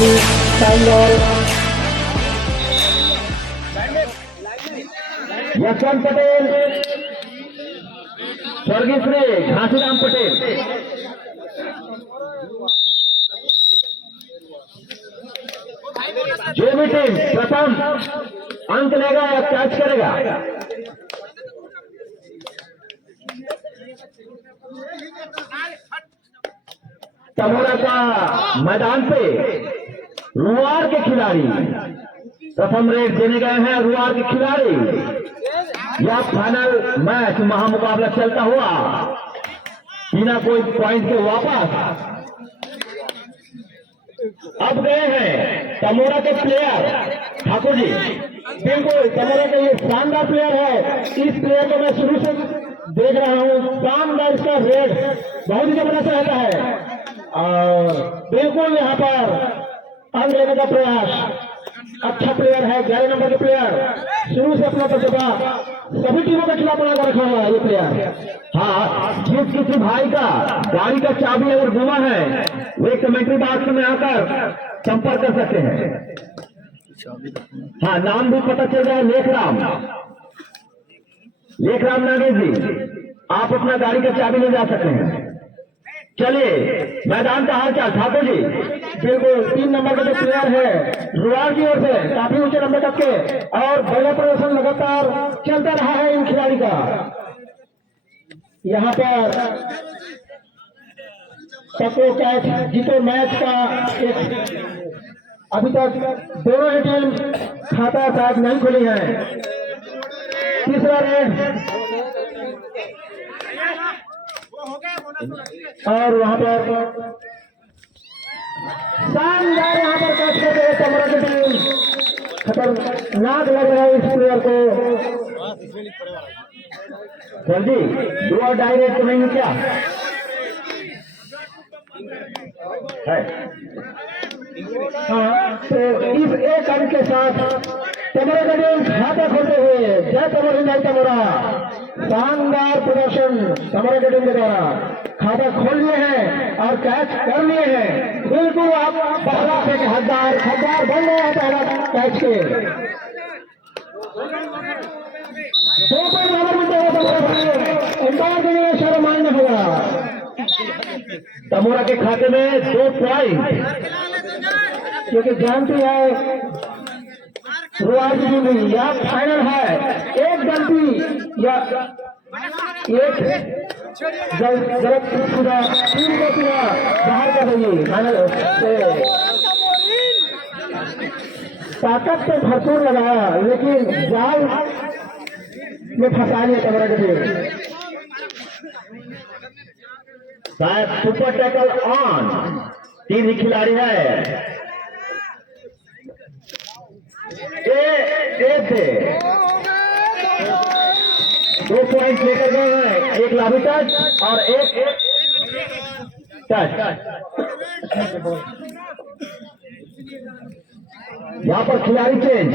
की time ball. Yashwant Patel, स्वर्गीय श्री घासीराम पटेल। जो भी टीम प्रथम अंक लेगा या कैच करेगा, तमोरा का मैदान पे रुआर के खिलाड़ी प्रथम रेट देने गए हैं। रुआर के खिलाड़ी यह फाइनल मैच महामुकाबला चलता हुआ बिना कोई पॉइंट के वापस अब गए हैं तमोरा के प्लेयर ठाकुर जी। बिल्कुल तमोरा का ये शानदार प्लेयर है। इस प्लेयर को मैं शुरू से देख रहा हूँ, शानदार इसका रेट बहुत ही जबरदस्त रहता है और बिल्कुल यहाँ पर अंक लेने का प्रयास। अच्छा प्लेयर है, 11 नंबर के प्लेयर, शुरू से अपना तजुर्बा सभी टीमों के खिलाफ बना रखा हुआ है ये प्लेयर। हाँ, जिस किसी भाई का गाड़ी का चाबी अगर गुमा है वे कमेंट्री बॉक्स में आकर संपर्क कर सकते हैं। हाँ, नाम भी पता चल जाए, लेखराम नागेश जी, आप अपना गाड़ी का चाबी ले जा सकते हैं। चलिए मैदान का हाल चाल ठाकुर जी। बिल्कुल 3 नंबर का जो प्लेयर है रुआर की ओर से काफी ऊंचे नंबर तक के और बढ़िया प्रदर्शन लगातार चलता रहा है इन खिलाड़ी का। यहाँ पर पकड़ो कैच जीतो मैच का एक अभी तक दोनों ही टीम खाता शायद नहीं खुली है। तीसरा रेड और वहां पर शानदार यहाँ पर कैच करते हुए तमोरा की टीम। खतरनाक लग रहा है इस प्लेयर को। सर जी, दुआ डायरेक्ट नहीं क्या है? हाँ, तो इस एक अंक के साथ तमोरा का टीम खाता खोलते हुए जय तमोरा जय तमोरा। शानदार प्रदर्शन तमोरा की टीम के द्वारा, खाता खोल लिए हैं और कैच कर लिए हैं। बिल्कुल आप पहला से हकदार बन गए हैं पहला कैच के। 2 पॉइंट बराबर मिलते हैं तमोरा को, अंपायर के लिए शर्म मान्य होगा। तमोरा के खाते में 2 पॉइंट, क्योंकि जानती है रुआर की टीम या फाइनल है, एक गलती या एक गलत पूरा टीम को पूरा बाहर कर रही फाइनल से। ताकत तो भरपूर लगाया लेकिन जाल में फंसा लिया तमोरा की टीम। शायद सुपर टैकल ऑन 3 ही खिलाड़ी है। थे 2 पॉइंट लेकर गए हैं, एक लाभी टच और एक टच। यहाँ पर खिलाड़ी चेंज।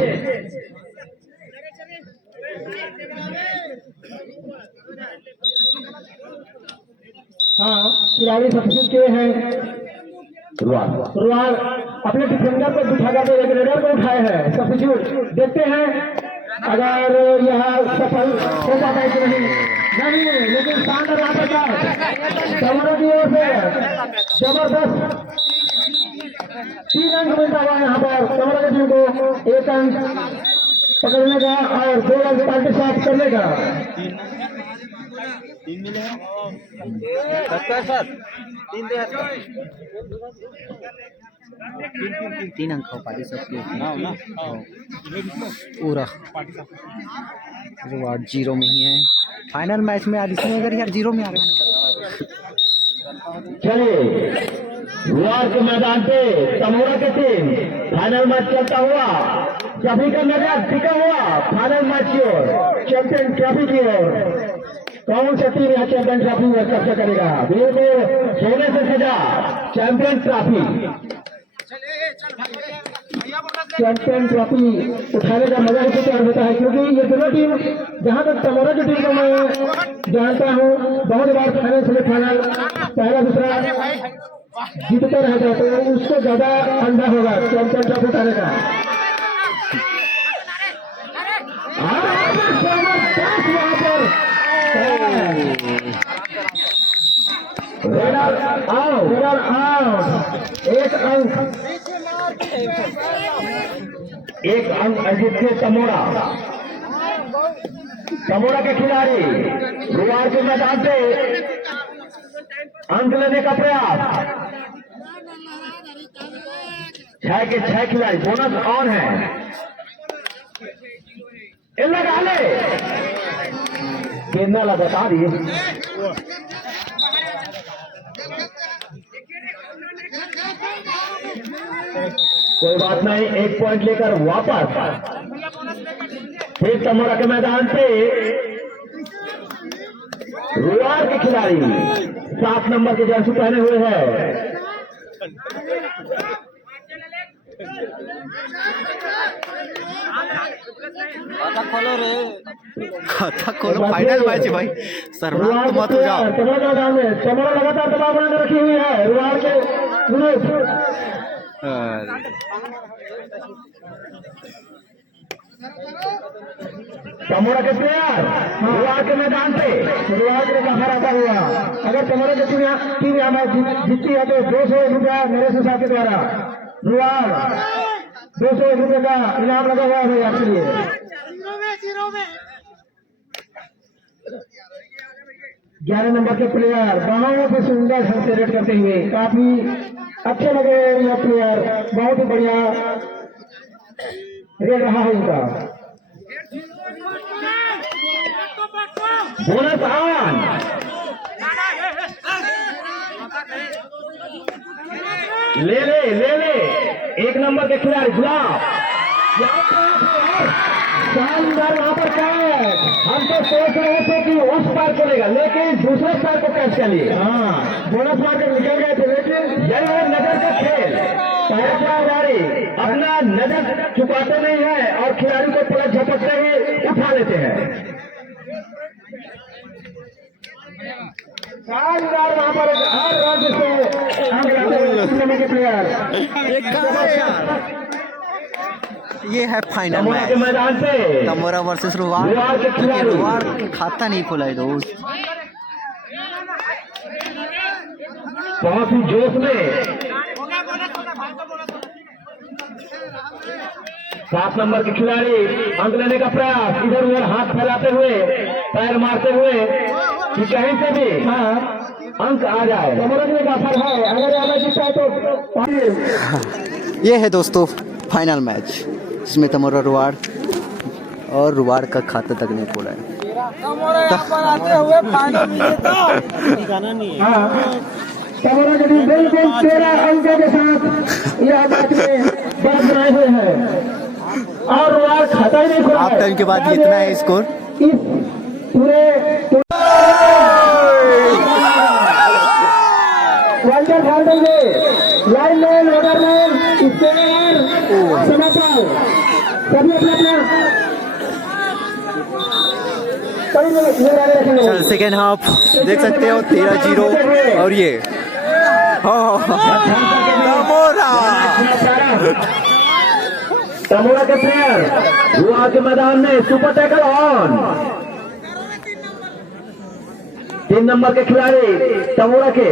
हाँ, खिलाड़ी सब्सिट्यूट किए हैं। रुआर अपने डिफेंडर को बिठाकर एक रेडर को उठाए हैं सब्सिट्यूट। देखते हैं अगर यह सफल हो पाता है कि नहीं, लेकिन शानदार यहाँ पर तमोरा की ओर से जबरदस्त 3 अंक मिलता हुआ यहाँ पर तमोरा की टीम को। 1 अंक पकड़ने का और 2 अंक पार्टी साफ करने का। 3 मिले हैं सर, 3 दे 3 अंक हो पारी सबके ना पूरा रिवार्ड 0 में ही है फाइनल मैच में। यार इसमें अगर यार 0 में आ रहे हैं। चलिए रुआर के मैदान पे तमोरा के टीम फाइनल मैच चलता हुआ सभी का नजर टिका हुआ फाइनल मैच की ओर, चैंपियन ट्रॉफी की ओर। कौन सा टीम यहाँ चैंपियन ट्रॉफी में कब्जा करेगा? बिल्कुल सोने से सजा चैंपियन ट्रॉफी। चैंपियन ट्रॉफी उठाने का मजा ही कुछ और होता है, क्योंकि ये दोनों टीम जहां तक तमोरा की टीम को मैं जानता हूं बहुत बार फाइनल सेमीफाइनल पहला दूसरा जीतते रहता है तो उसको ज्यादा अंडा होगा चैंपियन ट्रॉफी उठाने का। वहाँ पर रनर आउट, एक अंक अजीत के तमोरा के खिलाड़ी रुआर के मैदान से अंक लेने का प्रयास। 6 के 6 खिलाड़ी, बोनस ऑन है, लगा ले, कितना लगा बता दिए। कोई बात नहीं, 1 पॉइंट लेकर वापस फिर तमोरा के मैदान पे रुआर के खिलाड़ी 7 नंबर के जर्सी पहने हुए हैं। खाता खोलो, फाइनल मैच है भाई, सर्वनाम तो मत हो जाओ। तमोरा लगातार दबाव बनाकर रखी हुई है रुआर के विरुद्ध। तमोरा के प्लेयर रुआर के मैदान से रुआर के बाहर आता हुआ, अगर तमोरा की टीम यहाँ मैच जीतती है तो 201 रुपया मेरे हिसाब के द्वारा रुआर 201 रुपये का इनाम लगा हुआ है आपके लिए। 11 नंबर के प्लेयर बहुत ही सुंदर ढंग से रेड करते हुए काफी अच्छे लगे यह प्लेयर, बहुत ही बढ़िया रेड रहा है इनका। बोनस ऑन, ले ले 1 नंबर के खिलाड़ी गुलाब, शानदार वहां पर कैच। हम तो सोच रहे थे कि उस पार चलेगा लेकिन दूसरे पार को कैच कर लिए। हाँ, बोनस मारकर निकल गए थे लेकिन यही है नजर का खेल। खिलाड़ी अपना नजर चुकाते नहीं है और खिलाड़ी को पलट झपकते ही उठा लेते हैं। शानदार वहां पर हर राज्य से अंक लाते हुए 3 नंबर के प्लेयर। ये है फाइनल तमोरा के मैच, मैदान से तमोरा वर्सेस रुआर। रुआर के खिलाड़ी। रुआर खाता नहीं खुला है दोस्त। बहुत ही जोश में 7 नंबर के खिलाड़ी अंक लेने का प्रयास, इधर उधर हाथ फैलाते हुए, पैर मारते हुए कि कहीं से भी अंक आ जाए। तमोरा के ऑफर है, अगर ज्यादा जीता है तो ये है दोस्तों फाइनल मैच, इसमें तमोरा रुआर और रुआर का खाता तक नहीं खोला है। तमोरा के टीम बिल्कुल 13 अंकों के साथ यह मैच में बढ़ रहे हुए हैं और रुआर खाता ही नहीं खोला हाफ टाइम के बाद जितना है स्कोर। इस पूरे क्वार्टर फाइनल में line man, order man, spare, समाचार सभी अपना सेकेंड हाफ देख सकते हो 13-0 और ये तमोरा के प्लेयर रुआर के मैदान में सुपर टैकल ऑन। 3 नंबर के खिलाड़ी तमोरा के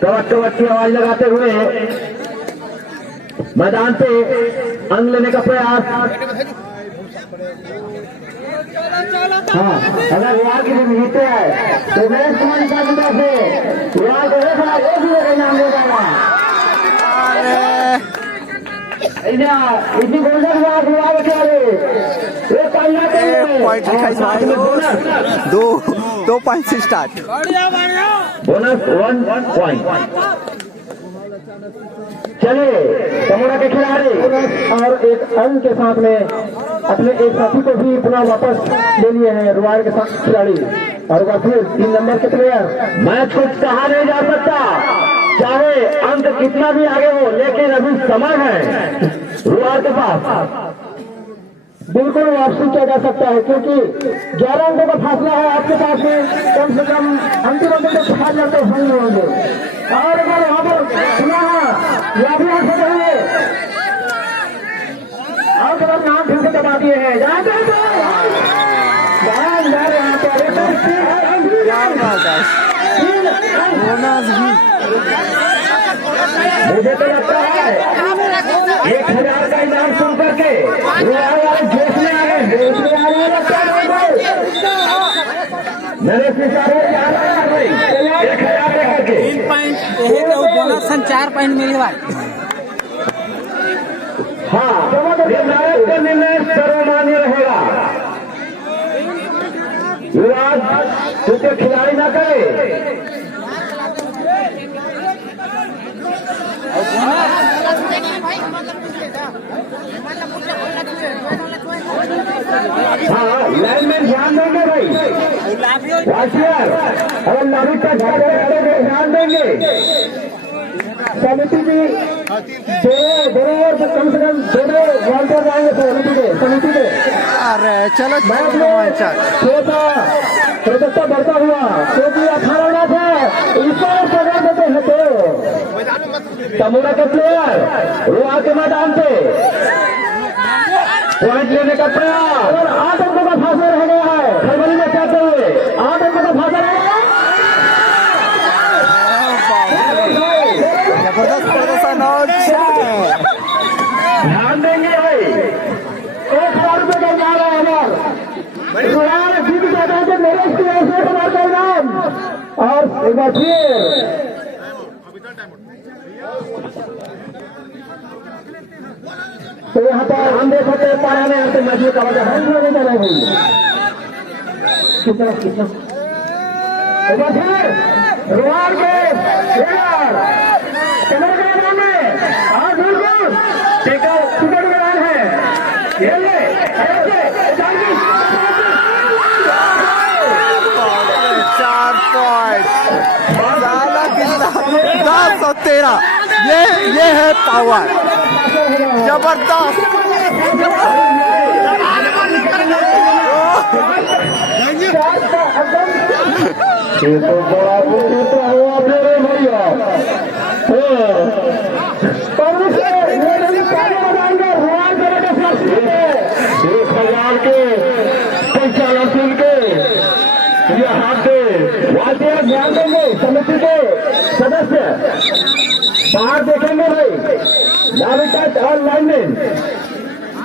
कवट कवट की आवाज लगाते हुए मैदान पे अंक लेने का प्रयास। हाँ, अगर रुआर की टीम जीतते हैं तो नेक्स्ट पॉइंट का मिलता है रुआर को एक भी नाम ले जाएगा। इसी गोल्डन रुआर खिलाड़ी पॉइंट लिखा है, 2 पॉइंट से स्टार्ट। Bonus 1 point. चलिए तमोरा के खिलाड़ी और एक अंक के साथ में अपने एक साथी को भी पुनः वापस ले लिए हैं रुआर के साथ खिलाड़ी और फिर 3 नंबर के प्लेयर। मैच कुछ कहा नहीं जा सकता, चाहे अंक कितना भी आगे हो, लेकिन अभी समय है रुआर के पास। बिल्कुल वापसी किया जा सकता है, क्योंकि 11 अंकों का फासला है आपके पास में। कम से कम अंतिम अंकों के 5 अंक सही होंगे। और अगर वहां पर सुना है या भी आंसर रहिए और अगर नाम फिर से दबा दिए हैं यहाँ पे मुझे तो लगता है 1000 का इनाम सुन करके जोश में आ गए, लगता है मेरे पिछाड़े 1000 लेकर के 3 पॉइंट बोनस 4 पॉइंट मिले भाई। हाँ, निर्णायक का निर्णय सर्वमान्य रहेगा। विवाद क्योंकि खिलाड़ी ना करे। हाँ, लाइन में ध्यान देंगे भाई, वाशियर अगर नाविक का ध्यान देंगे। समिति की दोनों ओर कम से कम दोनों वॉल्टर जाएंगे समिति के। अरे चलो मैच में छोटा प्रदत्ता बढ़ता हुआ, क्योंकि 18 रन है इसको सजा देते हैं तो तमोरा के प्लेयर रुआ के मैदान से पॉइंट लेने का प्रयास और 8 अंकों का फासला रह गया है। खरबली में चाहते हुए 8 अंकों का फासला रह गया। जबरदस्त प्रदर्शन और ध्यान देंगे भाई, 1000 रुपये का इनाम है हमारे रुआ जीत जाता है तो मेरे इसकी वजह से हमारे का इनाम। और एक बार फिर तो यहाँ पर हम देख सकते हैं पारा में आते मैच में कवर कर कितना कितना एक बार फिर रुआर के कमर के मैदान में और बिल्कुल टिकट मैदान है ये ले 4 पॉइंट 10 और 13। ये है पावर, जबरदस्त। ये तो बड़ा हुआ मेरे भैया। 1000 के पैसा वसूल के ये हाथ से वाद्य ध्यान देंगे। समिति के सदस्य बाहर देखेंगे भाई, नाविक और लाइनमैन।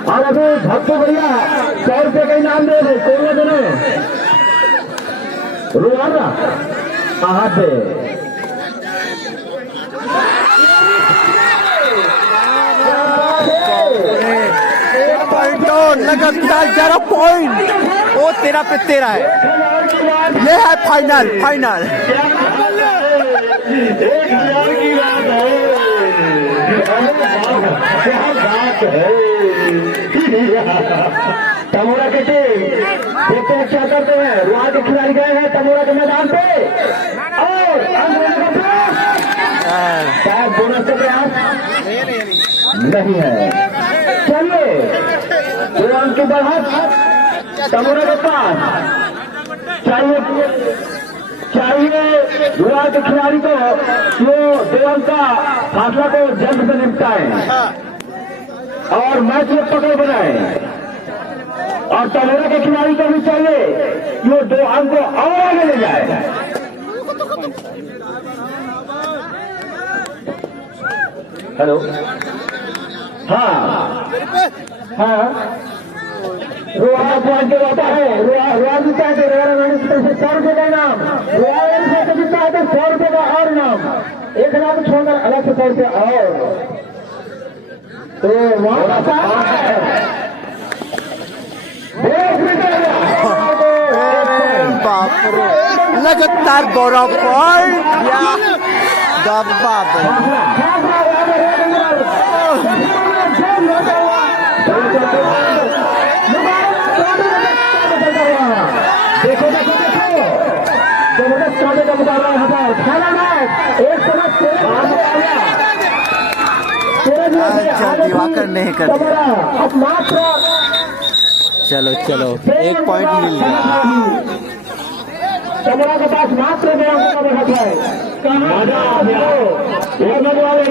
और अभी भक्तू भैया 100 रुपये का इनाम दे रहे कोरोना देने रुआना हाथ से। लगातार 11 पॉइंट, वो 13 पे 13 है। ये है फाइनल। 1000 की बात है, क्या बात है। तमोरा के टीम देखते हैं क्या करते हैं। रुआ के खिलाड़ी गए हैं तमोरा के मैदान पे और शायद बोनस का प्रयास नहीं है। चलिए 2 अंक की बढ़त तमोरा के पास चाहिए रुआ के खिलाड़ी को वो 2 अंक का फासला को जल्द से निपटाएं और मैच में पकड़ बनाए। और तमोरा के खिलाड़ी को भी चाहिए कि वो 2 अंक को और आगे ले जाए। हेलो, हाँ रुआ पॉइंट के होता है। रुआ जीता है तो 100 रुपये का इनाम। रुआ से जीता है तो 100 रुपये का और इनाम। 1 इनाम छोड़कर अलग से 100 रुपये और तो बाप रे, लगातार 12 पॉइंट या दबाव। देखो जबरदस्त काटे का मुकाबला यहाँ पर खेला मैच एक तरफ दिवाकर नहीं करते। अब मात्र चलो चलो 1 पॉइंट मिल गया। तमोरा के पास मात्र 2 अंकों का बढ़त है। मजा आ गया। ये वाले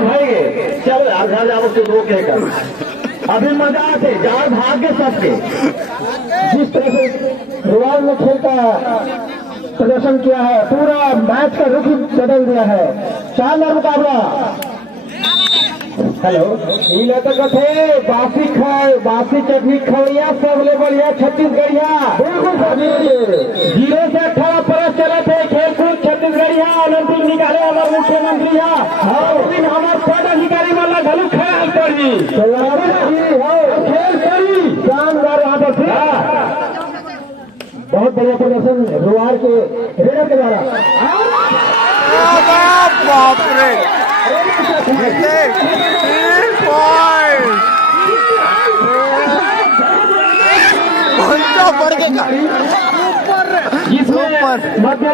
भाई चल आधा जाओ तो 2 कहकर अभी मजा आते चार भाग्य सबके। जिस तरह से रुआल ने खेल का प्रदर्शन किया है, पूरा मैच का रुख ही बदल दिया है। शानदार मुकाबला। हेलो इले तो कथे बासी चटनी खवड़िया सब ले बढ़िया छत्तीसगढ़िया बिल्कुल 0 से 18 परत चले थे खेलकूद छत्तीसगढ़िया ओलंपिक निकाले हमारे मुख्यमंत्री दिन हमारे पद अधिकारी वाला घलू ख्याल करी खेल करी शानदार वहां पर बहुत बढ़िया प्रदर्शन रुआर के रेडर के द्वारा। बाप रे 3 पॉइंट बढ़ गया। जिसमें मध्य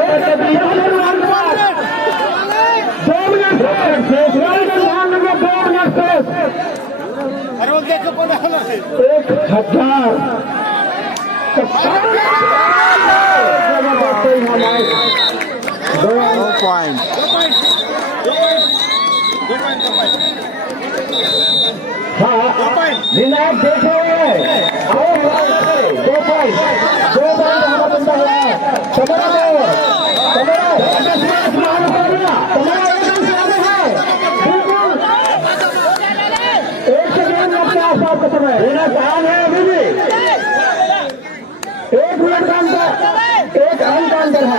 पॉइंट विनायक देखे दो पॉइंट हमारा बंदा है एक सेकेंड लगता है आपका समय लेना काम है अभी भी 1 मिनट का अंतर 1 अंक का अंतर है।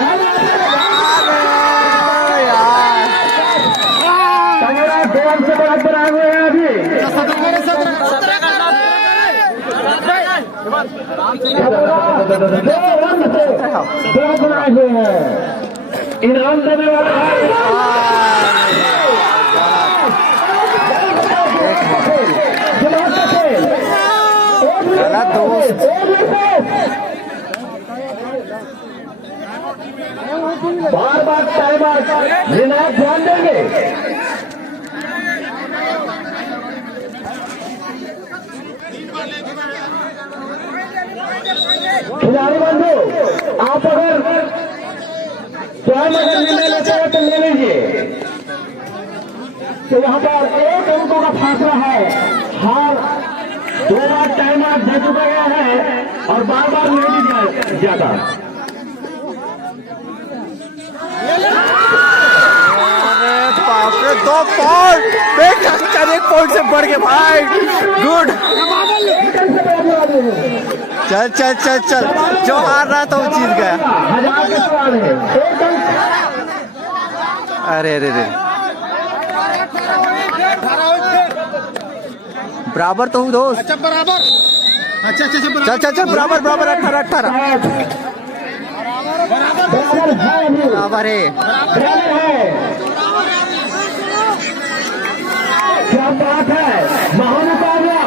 हमारा 2 अंक से बराबर आए हुए हैं अभी। दो बनाए हुए हैं। इनाम देने वाला बार टाइम विनायक ध्यान देंगे। खिलाड़ी बंधु आप अगर स्वयं अगर निर्णय लेते हैं तो ले लीजिए। तो यहाँ पर 1 अंकों का फासला है। हार 2 बार टाइम आउट दे चुका गया है और बार नहीं भी जाता। बाप रे 2 पॉइंट 1 पॉइंट से बढ़ गए भाई। गुड चल चल चल चल जो हार रहा था वो जीत गया। 1000 के सवाल है। 1 अंक अरे अरे अरे बराबर तो हूँ दोस्त। अच्छा बराबर अच्छा चल चल चल बराबर 18 बराबर है अभी। बराबर है। बराबर है। क्या बात है महामुकाबला।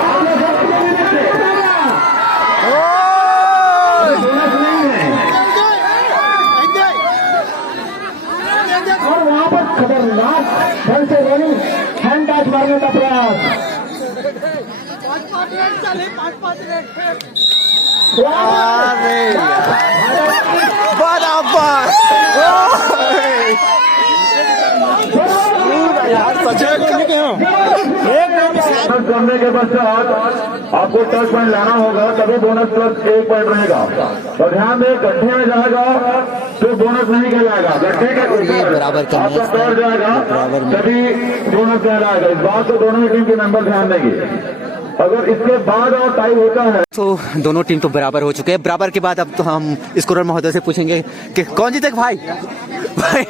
और वहां पर खतरनाक ढंग से रनिंग हैंड टच मारने का प्रयास। अरे बराबर करने के पश्चात आपको टच पॉइंट लाना होगा तभी बोनस प्लस 1 पॉइंट रहेगा। तो ध्यान दें गड्ढे में जाएगा तो बोनस नहीं कहलाएगा। गड्ढे के बराबर का आपका पैर जाएगा तभी बोनस कहलाएगा। इस बात को दोनों टीम के मेंबर ध्यान देंगे। अगर इसके बाद और टाई होता है तो दोनों टीम तो बराबर हो चुके हैं। बराबर के बाद अब तो हम स्कोरर महोदय से पूछेंगे कि कौन जीतेगा भाई। भाई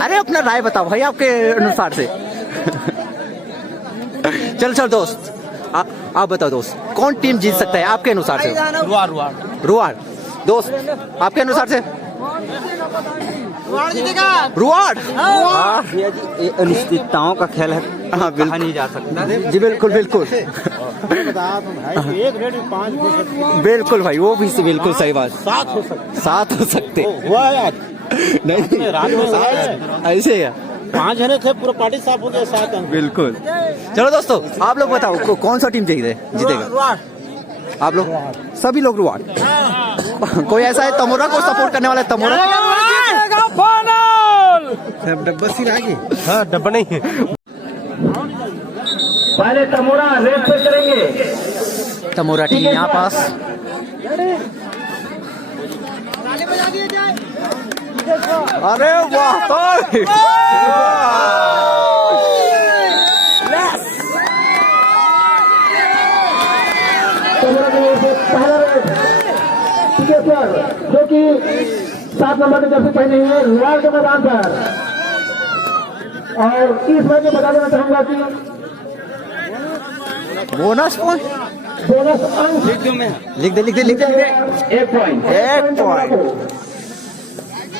अरे अपना राय बताओ भाई आपके अनुसार से। चल चल दोस्त आप बताओ दोस्त कौन टीम जीत सकता है आपके अनुसार से। रुआर दोस्त आपके अनुसार से रुआर। ये अनिश्चितताओं का खेल है। हाँ कहा नहीं जा सकता। जी बिल्कुल बिल्कुल बिल्कुल भाई वो भी बिल्कुल सही बात। 7 हो सकते नहीं ऐसे है 5 जने थे पूरा पार्टी साफ हो गया 7 अंक। बिल्कुल। चलो दोस्तों आप लोग बताओ कौन सा टीम जीतेगा। आप लोग सभी लोग रुआर। कोई ऐसा है तमोरा को सपोर्ट करने वाला है? तमोरा डब्बा सिर आगे। हाँ डब्बा नहीं है। पहले तमोरा रेड पे करेंगे। तमोरा टीम यहाँ पास। अरे वाह जो कि 7 नंबर की जर्सी पहनी हुई है रुआर के मैदान पर। और इस मैच में बता देना चाहूंगा कि बोनस पॉइंट बोनस अंक लिख दे 1 पॉइंट।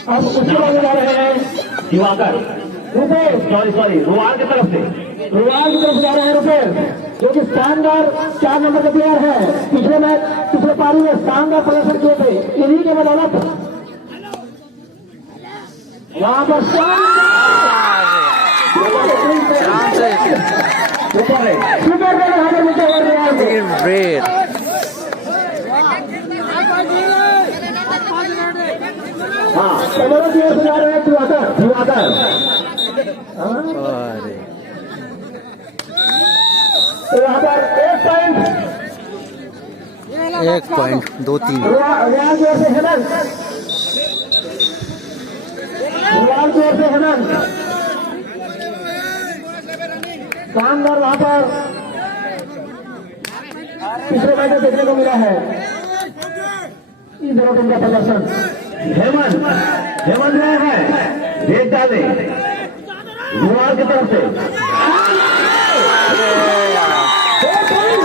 अब उसके बाद जा रहे हैं दिवाकर, रुपेश। सॉरी रुआर की तरफ से। रुआर की तरफ जा रहे हैं रुपेश, जो कि शानदार 4 नंबर के प्लेयर है। पिछले पारी में शानदार प्रदर्शन किए थे। इन्हीं के बदौलत वहां पर रेड। हाँ तमोरा की ओर से जा रहे हैं दिवाकर। तो यहाँ पर 1 पॉइंट 2-3। रुआर की ओर से हेमंत। शानदार वहां पर पिछले मैच में देखने को मिला है इन दोनों टीम का प्रदर्शन। हेमंत रहे हैं, देख डाले रुआर की तरफ से।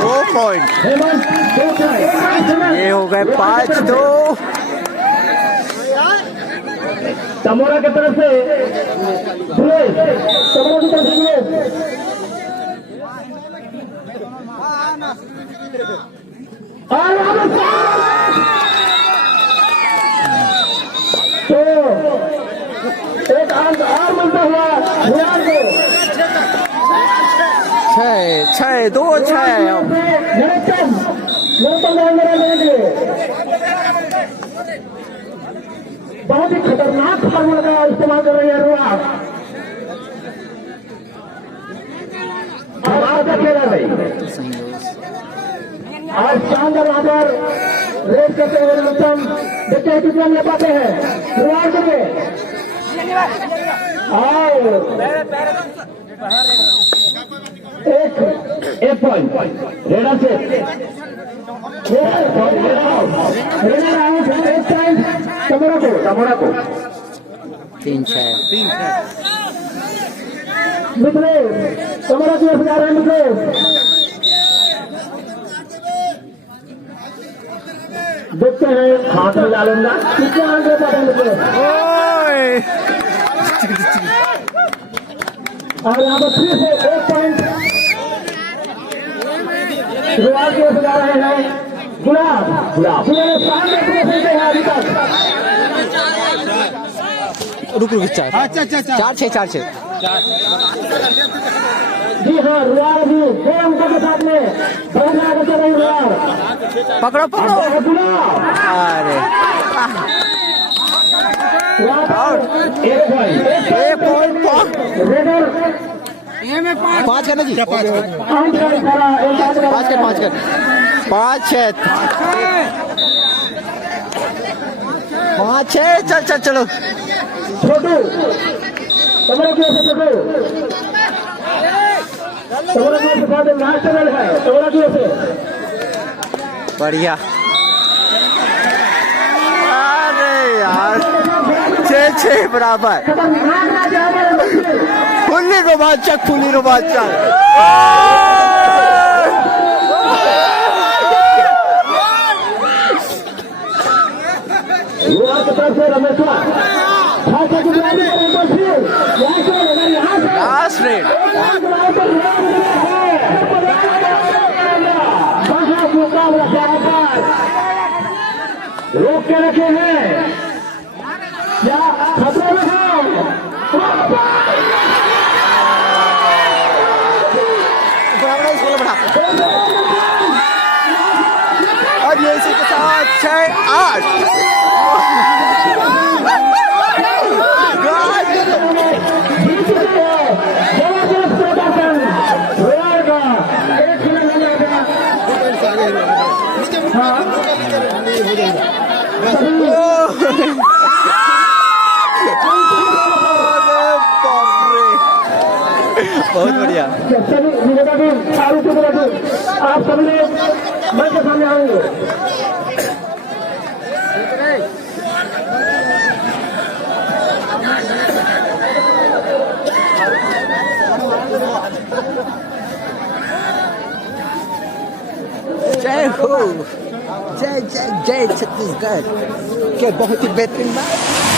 2 पॉइंट। हेमंत 2 पॉइंट। ये हो गए 5-2। तमोरा की तरफ से सुरेश, तमोरा की तरफ से सुरेश। और तो एक अंक और मिलता हुआ रुआर को 6-2-6। नरोत्तम देंगे। बहुत ही खतरनाक फार्मूला का इस्तेमाल कर रही है रुआर। हमारा खेला नहीं। आज शानदार वहां पर रेस करते हुए नरोत्तम देखते हैं कितना ले पाते हैं रुआर के लिए। और एक पॉइंट रेडर से। तमोरा को 3-6। मित्रेश, तमोरा की ओर से जा रहे हैं मित्रेश। देखते हैं हाथ में डालूंगा कितने अंक ले पाते हैं मित्रेश। और यहाँ पर फिर से 1 पॉइंट रुआर की ओर से जा रहे हैं गुलाब। जिन्होंने सामने प्रदर्शन किया है अभी तक। रुक 4। अच्छा 4-6। जी हाँ रुआर भी 2 अंकों के साथ में बढ़ना आगे चल रही रुआर। पकड़ो। गुलाब अरे 1 पॉइंट। 1 पॉइंट। रेडर 5 करना जी। 5 कर 5-6। 5-6। चलो। छोटू तमोरा की ओर से छोटू। तमोरा की ओर से बाद लास्ट रन है तमोरा की ओर से। बढ़िया। अरे यार 6-6 बराबर। खतरनाक राजा है फुल्ली रोमांचक। रुआर की तरफ से रमेश्वर खासा की बुराई पर एक बार फिर यहाँ से लास्ट रेड। रोक के रखे हैं। क्या खतरे में है जीत चुके हैं जबरदस्त प्रदर्शन रॉयल का। एक खिलाड़ी हो जाएगा। हाँ बहुत बढ़िया। सभी विजेता टीम आरोपी आप सभी लोग मंच के सामने आएंगे। जय हो, जय जय जय छत्तीसगढ़। क्या बहुत ही बेहतरीन बात।